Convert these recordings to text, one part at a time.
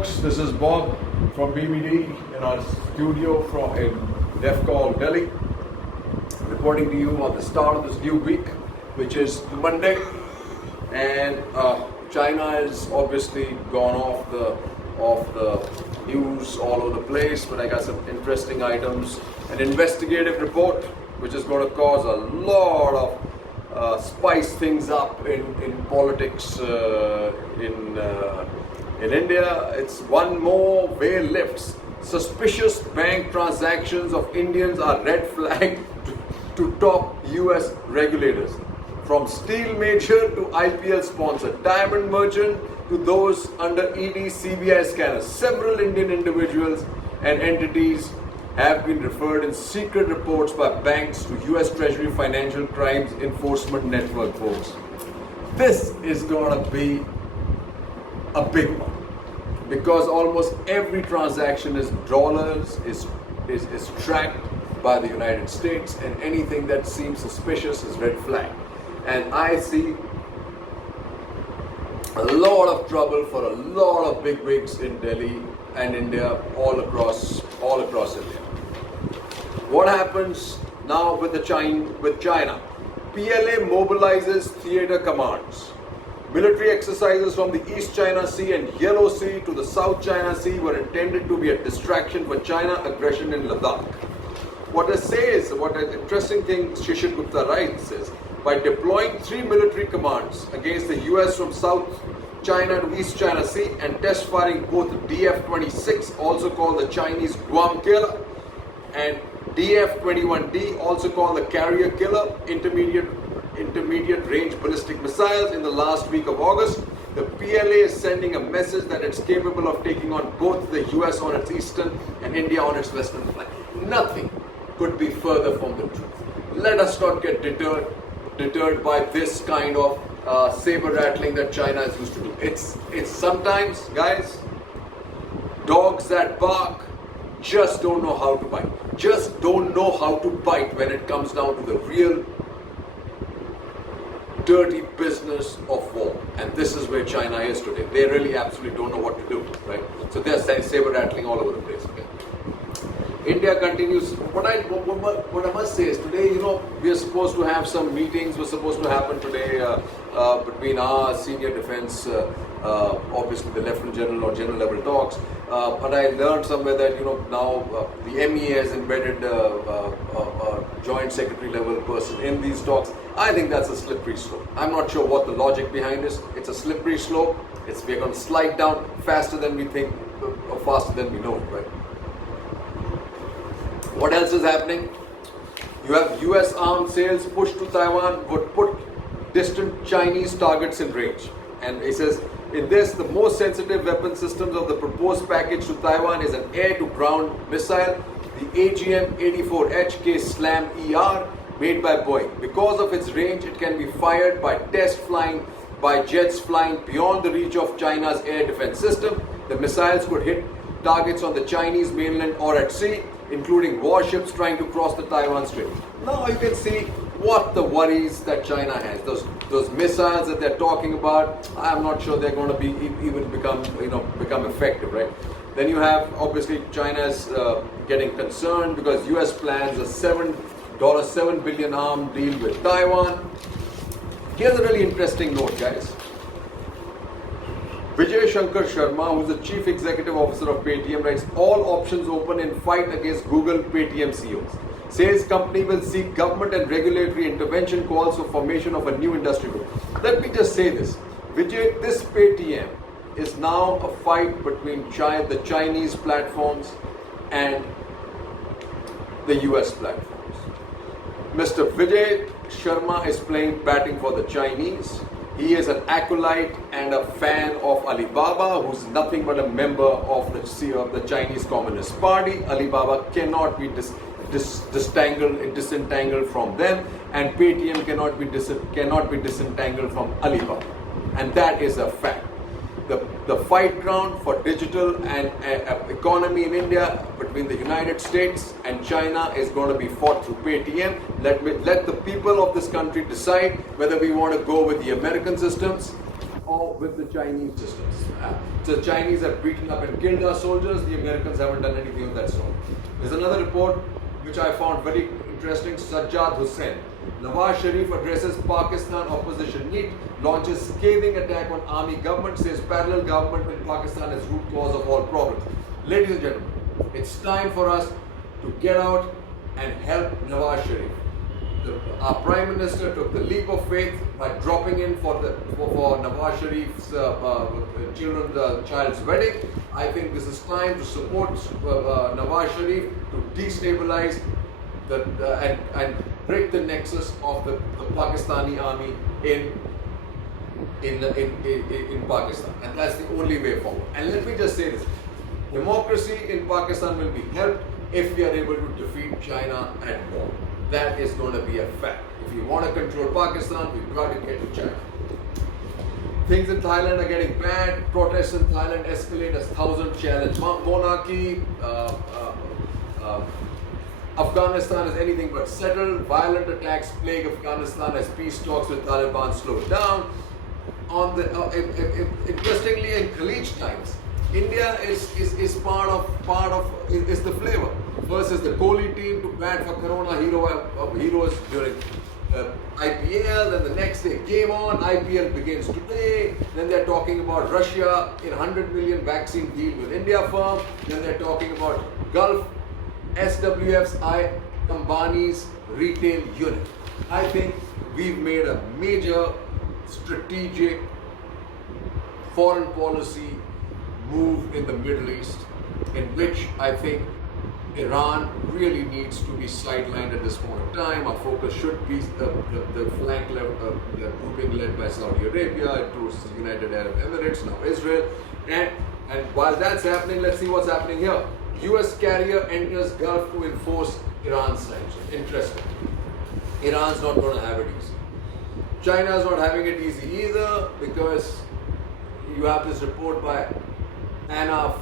folks, this is Bob from BBD in our studio in DEFCON, Delhi, reporting to you on the start of this new week, which is Monday. And China has obviously gone off the news all over the place, but I got some interesting items. An investigative report which is going to cause a lot of spice things up in politics in India. It's one more veil lifts. Suspicious bank transactions of Indians are red flagged to top US regulators. From steel major to IPL sponsor, diamond merchant to those under ED CBI scanners, several Indian individuals and entities have been referred in secret reports by banks to US Treasury Financial Crimes Enforcement Network, folks. This is going to be a big one because almost every transaction is dollars, is tracked by the United States, and anything that seems suspicious is red flag. And I see a lot of trouble for a lot of big wigs in Delhi and India, all across India. What happens now with China? PLA mobilizes theater commands. Military exercises from the East China Sea and Yellow Sea to the South China Sea were intended to be a distraction for China aggression in Ladakh. What an interesting thing Shishir Gupta writes is, by deploying 3 military commands against the US from South China to East China Sea and test firing both DF-26, also called the Chinese Guam Killer, and DF-21D, also called the Carrier Killer, intermediate range ballistic missiles in the last week of August, the PLA is sending a message that it's capable of taking on both the US on its eastern and India on its western flank. Nothing could be further from the truth. Let us not get deterred by this kind of saber rattling that China is used to do. It's sometimes, guys, dogs that bark just don't know how to bite. Just don't know how to bite when it comes down to the real dirty business of war. And this is where China is today. They really absolutely don't know what to do, right? So they're saber rattling all over the place. Okay? India continues. What I must say is today, we are supposed to have some meetings. Were supposed to happen today between our senior defense, obviously the Lieutenant General or General level talks. But I learned somewhere that now the MEA has embedded a joint secretary level person in these talks. I think that's a slippery slope. I'm not sure what the logic behind this. It's a slippery slope. We're going to slide down faster than we think, or faster than we know, right? What else is happening? You have US arms sales push to Taiwan would put distant Chinese targets in range. And it says, in this, the most sensitive weapon systems of the proposed package to Taiwan is an air-to-ground missile, the AGM-84H SLAM ER, made by Boeing. Because of its range, it can be fired by jets flying beyond the reach of China's air defense system. The missiles could hit targets on the Chinese mainland or at sea, including warships trying to cross the Taiwan Strait. Now you can see what the worries that China has. Those missiles that they're talking about, I'm not sure they're going to be even become effective, right? Then you have obviously China's getting concerned because US plans a $7 billion arm deal with Taiwan. Here's a really interesting note, guys. Vijay Shankar Sharma, who's the Chief Executive Officer of Paytm, writes, all options open in fight against Google Paytm CEOs. Says company will seek government and regulatory intervention, calls for formation of a new industry group. Let me just say this. Vijay, this Paytm is now a fight between the Chinese platforms and the US platforms. Mr. Vijay Sharma is batting for the Chinese. He is an acolyte and a fan of Alibaba, who's nothing but a member of the Chinese Communist Party. Alibaba cannot be disentangled from them, and Paytm cannot be disentangled from Alibaba, and that is a fact. The fight ground for digital and economy in India between the United States and China is going to be fought through Paytm. Let the people of this country decide whether we want to go with the American systems or with the Chinese systems. The Chinese have beaten up and killed our soldiers. The Americans haven't done anything of that sort. There's another report which I found very interesting. Sajjad Hussain. Nawaz Sharif addresses Pakistan opposition need, launches scathing attack on army government, says parallel government in Pakistan is root cause of all problems. Ladies and gentlemen, it's time for us to get out and help Nawaz Sharif. Our Prime Minister took the leap of faith by dropping in for Nawaz Sharif's child's wedding. I think this is time to support Nawaz Sharif to destabilize and break the nexus of the Pakistani army in Pakistan, and that's the only way forward. And let me just say this: democracy in Pakistan will be helped if we are able to defeat China at war. That is going to be a fact. If you want to control Pakistan, we've got to get to China. Things in Thailand are getting bad. Protests in Thailand escalate as thousands challenge monarchy. Afghanistan is anything but settled. Violent attacks plague Afghanistan as peace talks with Taliban slow down. Interestingly, in Khalij times, India is the flavor. First is the Kohli team to bat for Corona heroes during IPL. Then the next day, game on. IPL begins today. Then they're talking about Russia in 100 million vaccine deal with India firm. Then they're talking about Gulf SWF's Ambani's retail unit. I think we've made a major strategic foreign policy move in the Middle East, in which I think Iran really needs to be sidelined at this point of time. Our focus should be the flank level, the grouping led by Saudi Arabia. It includes the United Arab Emirates, now Israel. And while that's happening, let's see what's happening here. US carrier enters Gulf to enforce Iran sanctions. Interesting. Iran's not going to have it easy. China's not having it easy either, because you have this report by Anna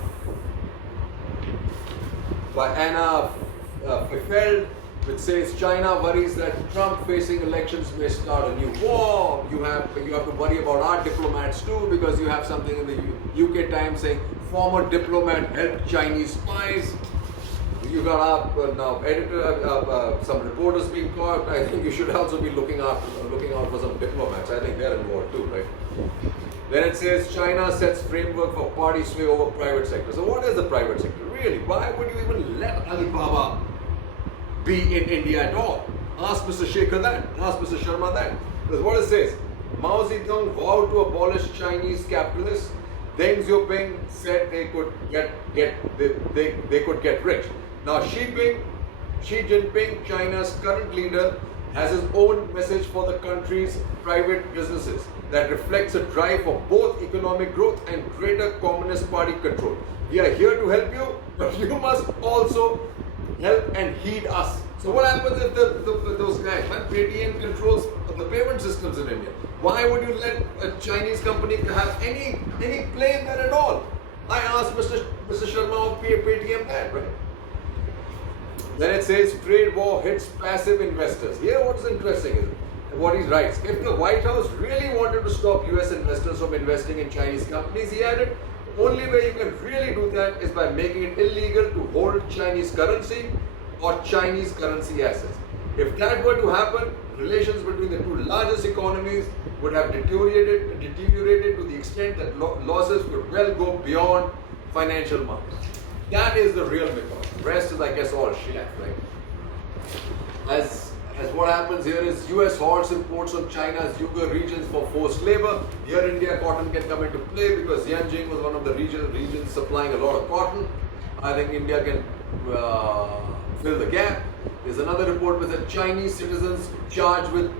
Feld, which says China worries that Trump facing elections may start a new war. You have to worry about our diplomats too, because you have something in the UK Times saying former diplomat helped Chinese spies. You got now some reporters being caught. I think you should also be looking out for some diplomats. I think they're involved too, right? Then it says China sets framework for party sway over private sector. So what is the private sector really? Why would you even let Alibaba be in India at all? Ask Mr. Shekhar that. Ask Mr. Sharma that. Because what it says, Mao Zedong vowed to abolish Chinese capitalists. Deng Xiaoping said they could get rich. Now Xi Jinping, China's current leader, has his own message for the country's private businesses that reflects a drive for both economic growth and greater Communist Party control. We are here to help you, but you must also help and heed us. So what happens if those guys, Paytm controls the payment systems in India? Why would you let a Chinese company have any play in that at all? I asked Mr. Sharma of Paytm that, right? Then it says trade war hits passive investors. Here what's interesting is what he writes. If the White House really wanted to stop US investors from investing in Chinese companies, he added, the only way you can really do that is by making it illegal to hold Chinese currency or Chinese currency assets. If that were to happen, relations between the two largest economies would have deteriorated to the extent that losses could well go beyond financial markets. That is the real because. The rest is, I guess, all shit, right? As what happens here is US halts imports from China's Uyghur regions for forced labor. Here India cotton can come into play because Yanjing was one of the regions supplying a lot of cotton. I think India can fill the gap. There's another report with the Chinese citizens charged with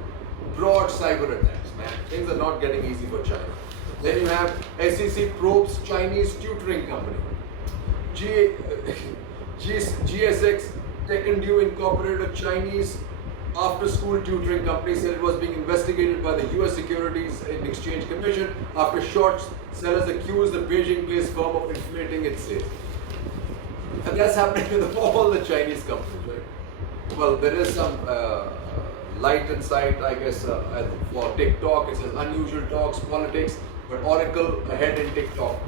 broad cyber attacks. Man, things are not getting easy for China. Then you have SEC probes Chinese tutoring company. GSX Tech and Dew incorporated a Chinese after-school tutoring company, said it was being investigated by the US Securities and Exchange Commission after short sellers accused the Beijing-based firm of inflating its sales. And that's happening with all the Chinese companies, right? Well, there is some light and sight, I guess, for TikTok. It says unusual talks, politics, but Oracle ahead in TikTok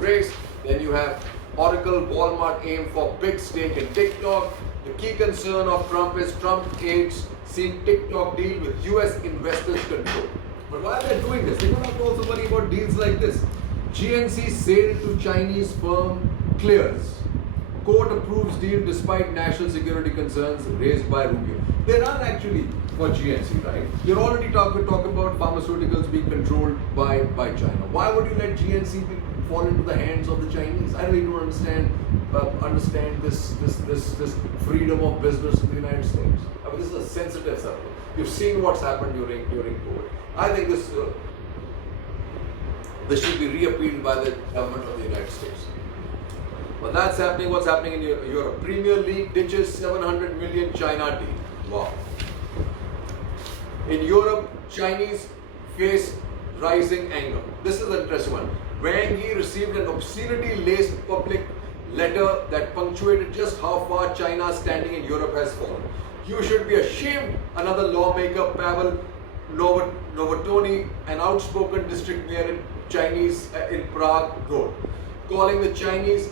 race. Then you have Oracle, Walmart aim for big stake in TikTok. The key concern of Trump is Trump aides see TikTok deal with US investors control. But why are they doing this? They don't have to also worry about deals like this. GNC sale to Chinese firm clears. Court approves deal despite national security concerns raised by Rubio. They run actually for GNC, right? You're already talking about pharmaceuticals being controlled by China. Why would you let GNC fall into the hands of the Chinese? I really don't understand this freedom of business in the United States. I mean, this is a sensitive subject. You've seen what's happened during COVID. I think this should be reappealed by the government of the United States. But that's happening. What's happening in Europe? Premier League ditches 700 million China deal. Wow. In Europe, Chinese face rising anger. This is an interesting one. Wang Yi received an obscenity-laced public letter that punctuated just how far China's standing in Europe has fallen. You should be ashamed, another lawmaker, Pavel Novotny, an outspoken district mayor in Prague, wrote, calling the Chinese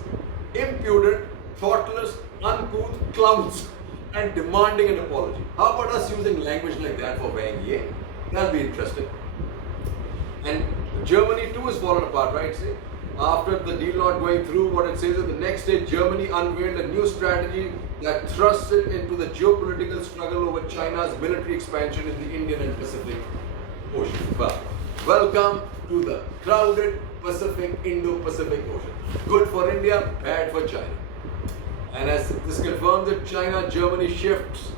impudent, thoughtless, uncouth clowns and demanding an apology. How about us using language like that for Wang Yi? That'll be interesting. And Germany too is fallen apart, right? See? After the deal not going through, what it says is the next day Germany unveiled a new strategy that thrusts it into the geopolitical struggle over China's military expansion in the Indian and Pacific Ocean. Well, welcome to the crowded Indo-Pacific Ocean. Good for India, bad for China. And as this confirms that China-Germany shifts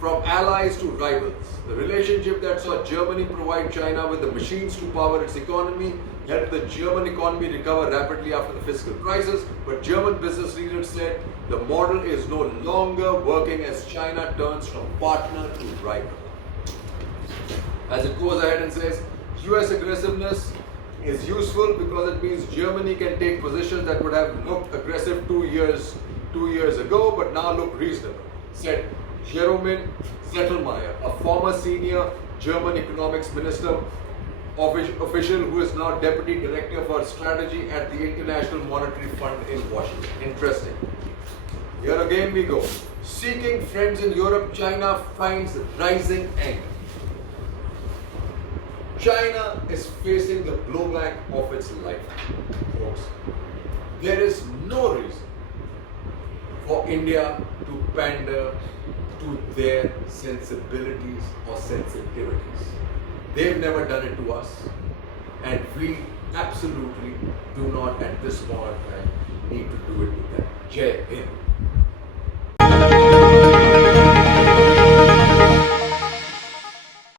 from allies to rivals. The relationship that saw Germany provide China with the machines to power its economy helped the German economy recover rapidly after the fiscal crisis, but German business leaders said the model is no longer working as China turns from partner to rival. As it goes ahead and says, US aggressiveness is useful because it means Germany can take positions that would have looked aggressive 2 years ago, but now look reasonable, said Jerome Zettelmeier, a former senior German economics minister official who is now deputy director for strategy at the International Monetary Fund in Washington. Interesting. Here again we go. Seeking friends in Europe, China finds rising anger. China is facing the blowback of its life, folks. There is no reason for India to pander to their sensibilities or sensitivities. They've never done it to us, and we absolutely do not at this point need to do it to them. Jai Hind.